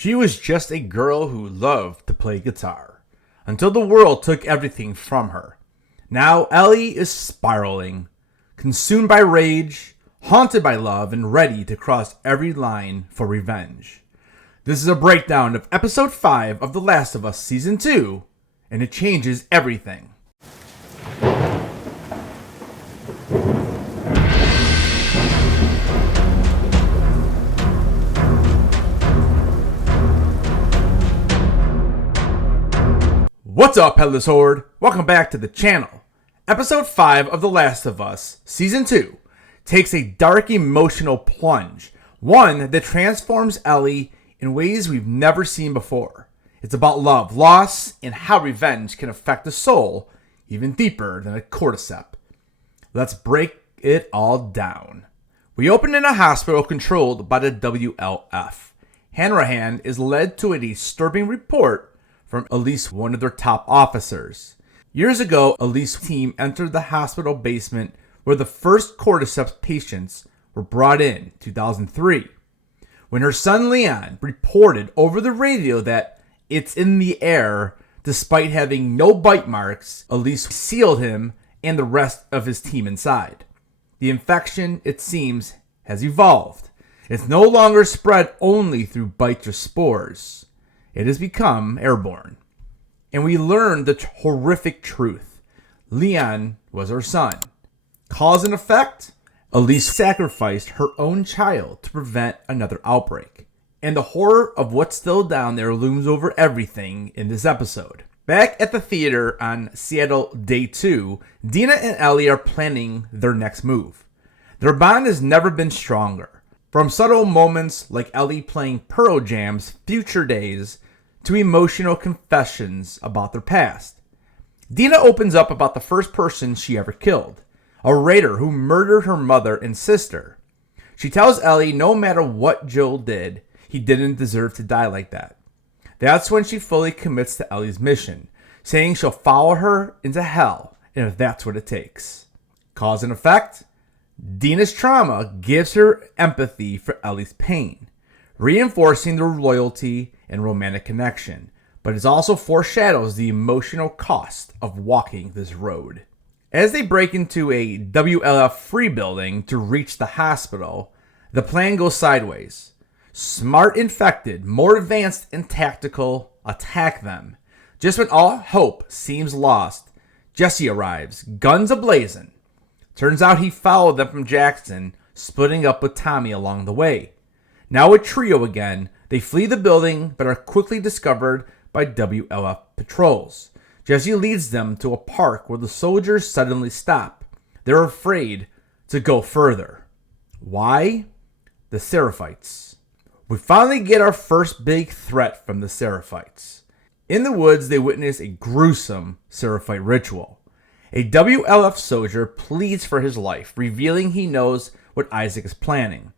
She was just a girl who loved to play guitar, until the world took everything from her. Now Ellie is spiraling, consumed by rage, haunted by love, and ready to cross every line for revenge. This is a breakdown of episode 5 of The Last of Us Season 2, and it changes everything. What's up, Headless Horde? Welcome back to the channel. Episode 5 of The Last of Us Season 2 takes a dark emotional plunge, one that transforms Ellie in ways we've never seen before. It's about love, loss, and how revenge can affect the soul even deeper than a cordyceps. Let's break it all down. We open in a hospital controlled by the WLF. Hanrahan is led to a disturbing report from at least one of their top officers. Years ago, Elise's team entered the hospital basement where the first cordyceps patients were brought in 2003. When her son Leon reported over the radio that it's in the air, despite having no bite marks, Elise sealed him and the rest of his team inside. The infection, it seems, has evolved. It's no longer spread only through bites or spores. It has become airborne. And we learned the horrific truth. Leon was her son. Cause and effect? Elise sacrificed her own child to prevent another outbreak. And the horror of what's still down there looms over everything in this episode. Back at the theater on Seattle Day 2, Dina and Ellie are planning their next move. Their bond has never been stronger. From subtle moments like Ellie playing Pearl Jam's Future Days to emotional confessions about their past. Dina opens up about the first person she ever killed, a raider who murdered her mother and sister. She tells Ellie no matter what Joel did, he didn't deserve to die like that. That's when she fully commits to Ellie's mission, saying she'll follow her into hell, and if that's what it takes. Cause and effect? Dina's trauma gives her empathy for Ellie's pain, reinforcing their loyalty and romantic connection, but it also foreshadows the emotional cost of walking this road. As they break into a WLF free building to reach the hospital, the plan goes sideways. Smart infected, more advanced and tactical, attack them. Just when all hope seems lost, Jesse arrives, guns ablazing. Turns out he followed them from Jackson, splitting up with Tommy along the way. Now a trio again, they flee the building but are quickly discovered by WLF patrols. Jesse leads them to a park where the soldiers suddenly stop. They're afraid to go further. Why? The Seraphites. We finally get our first big threat from the Seraphites. In the woods, they witness a gruesome Seraphite ritual. A WLF soldier pleads for his life, revealing he knows what Isaac is planning.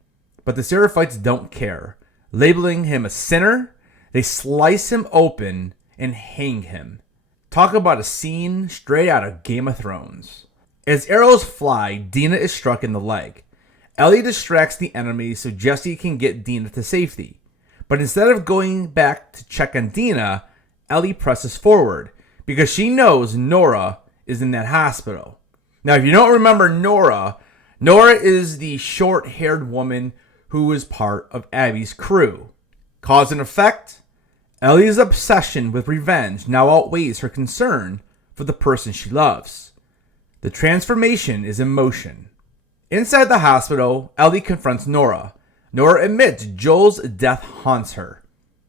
But the Seraphites don't care. Labeling him a sinner, they slice him open and hang him. Talk about a scene straight out of Game of Thrones. As arrows fly, Dina is struck in the leg. Ellie distracts the enemy so Jesse can get Dina to safety. But instead of going back to check on Dina, Ellie presses forward because she knows Nora is in that hospital. Now, if you don't remember Nora is the short-haired woman who is part of Abby's crew. Cause and effect? Ellie's obsession with revenge now outweighs her concern for the person she loves. The transformation is in motion. Inside the hospital, Ellie confronts Nora. Nora admits Joel's death haunts her,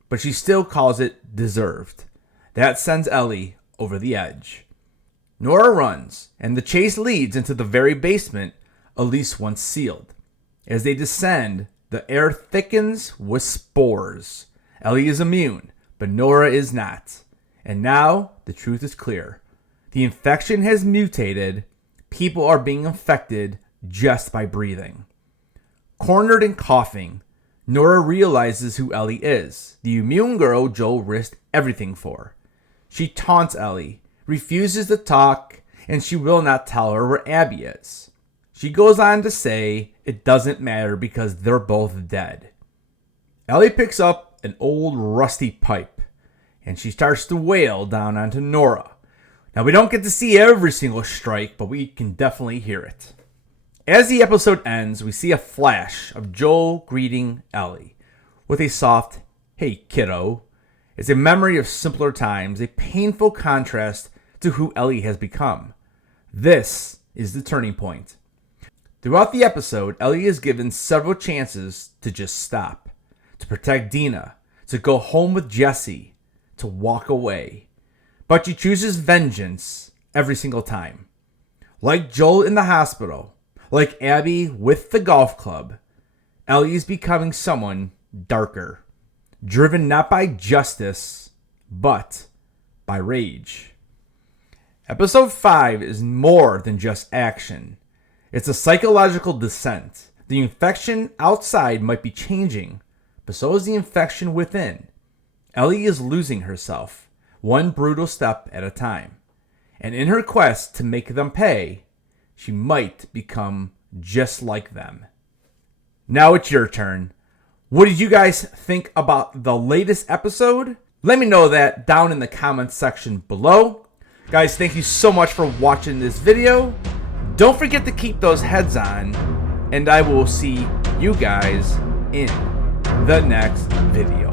but she still calls it deserved. That sends Ellie over the edge. Nora runs, and the chase leads into the very basement Elise once sealed. As they descend, the air thickens with spores. Ellie is immune, but Nora is not. And now, the truth is clear. The infection has mutated. People are being infected just by breathing. Cornered and coughing, Nora realizes who Ellie is, the immune girl Joel risked everything for. She taunts Ellie, refuses to talk, and she will not tell her where Abby is. She goes on to say it doesn't matter because they're both dead. Ellie picks up an old rusty pipe, and she starts to wail down onto Nora. Now, we don't get to see every single strike, but we can definitely hear it. As the episode ends, we see a flash of Joel greeting Ellie with a soft, "Hey, kiddo." It's a memory of simpler times, a painful contrast to who Ellie has become. This is the turning point. Throughout the episode, Ellie is given several chances to just stop, to protect Dina, to go home with Jesse, to walk away. But she chooses vengeance every single time. Like Joel in the hospital, like Abby with the golf club, Ellie is becoming someone darker, driven not by justice, but by rage. Episode 5 is more than just action. It's a psychological descent. The infection outside might be changing, but so is the infection within. Ellie is losing herself, one brutal step at a time. And in her quest to make them pay, she might become just like them. Now it's your turn. What did you guys think about the latest episode? Let me know that down in the comments section below. Guys, thank you so much for watching this video. Don't forget to keep those heads on, and I will see you guys in the next video.